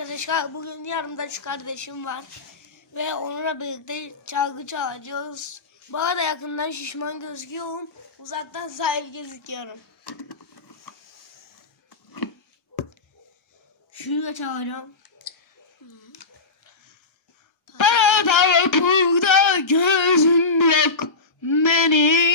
arkadaşlar. Bugün yanımda şu kardeşim var. Ve onunla birlikte çalgı çalacağız. Bana da yakından şişman gözüküyorum. Uzaktan sahip gözüküyorum. Şunu çalacağım. Parada burada gözüm yok. Benim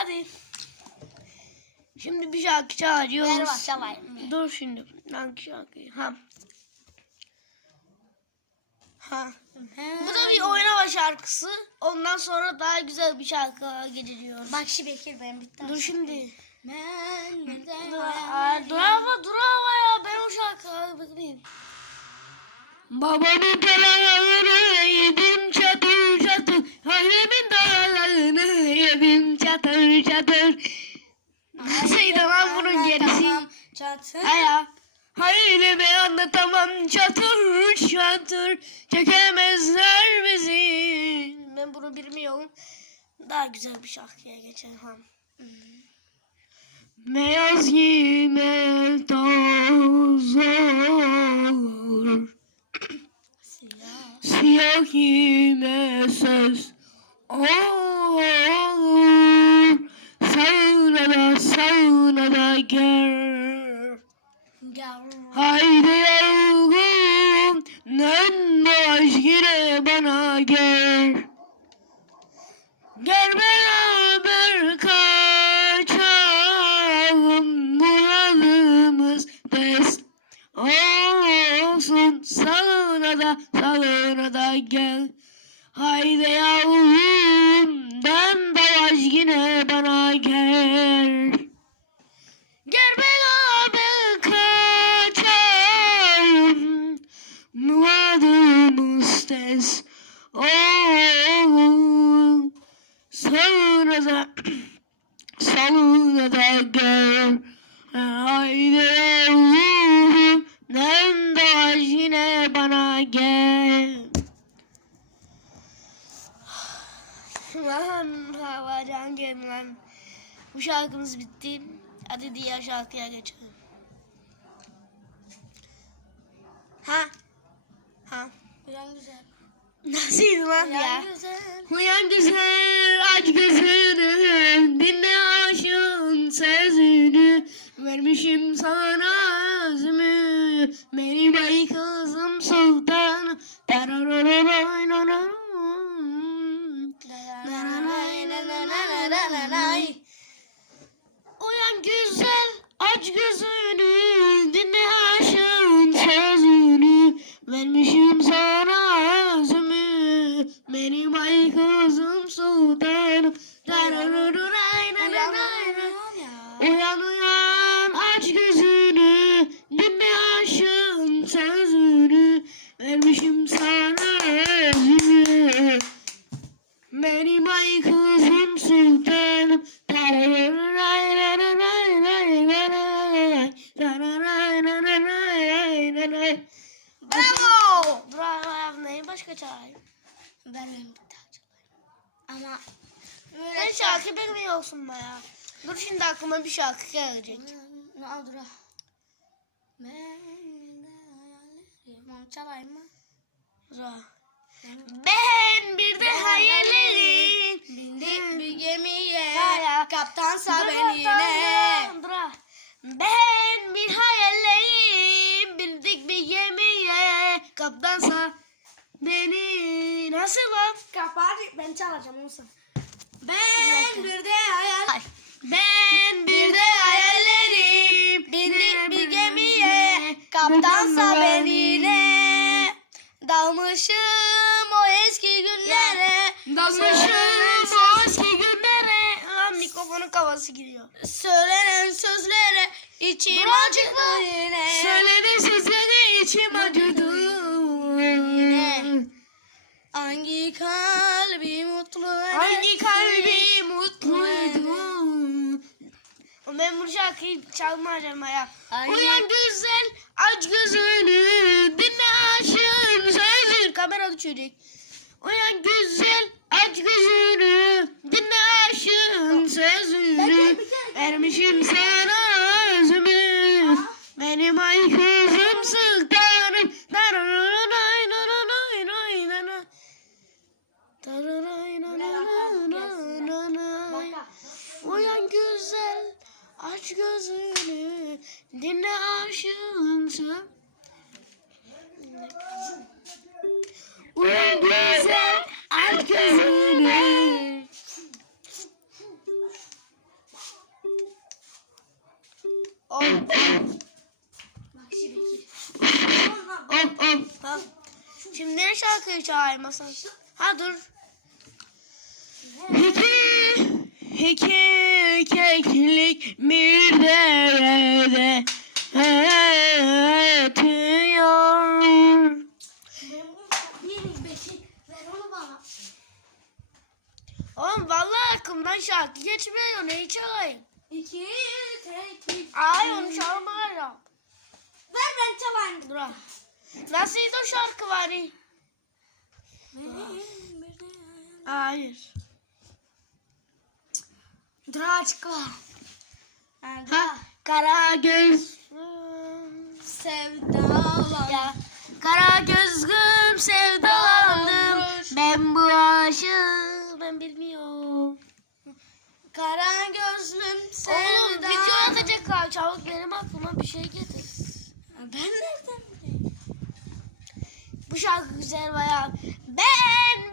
Hadi. Şimdi bir şarkı çağırıyoruz. Bak çalayım. Dur şimdi. Hangi şarkıyı? Ha. Ha. Bu da bir oynama şarkısı. Ondan sonra daha güzel bir şarkı geçiriyoruz. Bak şu Bekir ben bitti. Dur şimdi. Ben Dur, ama dur ama ya. Ben o şarkıyı bekleyeyim. Babamın paralarını yedim çatır. Annemin paralarını yedim çatır çatır. Nasılydı lan bunun gerisi? Çatır. Aya. Hayır ben anlatamam çatır çatır çekemezler bizi. Ben bunu bilmiyorum. Daha güzel bir şarkıya geçelim. Ha. Beyaz yine toz olur. Siyah. Siyah yine söz olur. Sağına da gel. Gavur. Haydi yavrum, dön dolaş yine bana gel. Gel beraber kaçalım, bunalımız tez olsun. Sağına da sağına da gel. Haydi yavrum, dön dolaş yine bana gel. Bu şarkımız bitti Hadi diğer şarkıya geçelim Ha Ha Uyan güzel. Nasılydı lan ya? Uyan güzel. Uyan güzel aç gözünü Dinle aşığın sözünü Vermişim sana özümü Benim ay kızım sultanım Tarararararararam. Gözünü dinle aşığın sözünü. Vermişim sana özümü. Benim ay kızım sultanım. Uyan uyan aç gözünü Ben benim bitti çalayım. Ama Sen şarkı bilmiyorsun baya. Dur şimdi aklıma bir şarkı gelecek. Ne al dur. Ben çalayım mı? Dur. Ben bir de hayallerim. Bindik bir gemiye. Ya. Kaptansa Dur, beni yine. Ben bir hayallerim. Bindik bir gemiye. Kaptansa beni nasıl lan? Kapat ben çalacağım. Bir Ben bir de hayal. Ben bir de hayallerim. Bindik bir gemiye. Kaptansa beni yine. Dalmışım o eski günlere. Dalmışım o eski günlere. Lan mikrofonun kafası gidiyor. Söylenen sözlere içim acıdı yine. Söyledi sizlere içim acıdı. Hangi kalbi mutlu Hangi kalbi mutluydu? O ben bu şarkıyı çalmayacağım ya. Uyan güzel aç gözünü dinle aşığın sözü. Kamera düşecek. Uyan güzel aç gözünü dinle aşığın sözünü. Vermişim sana aşığın söz. Uyan güzel aç gözünü. Oh, şimdi. oh, oh. Ne şarkıyı çalayım Hasan? Ha dur. İki, iki keklik bir derede bana. Oğlum vallahi aklımdan şarkı geçmiyor. Neyi çalayım? İki tek Ay onu çalmayacağım. Ver ben çalayım. Dur al. Nasıldı o şarkı var? Hayır. Draçka. Ha, kara göz. Sevdalar. Ya kara gözlüm sevdalandım. Ben bu aşığı ben bilmiyorum. Kara gözlüm Oğlum sevdalar. video atacak ha. Çabuk benim aklıma bir şey getir. Ben nereden bileyim? Bu şarkı güzel bayağı. Ben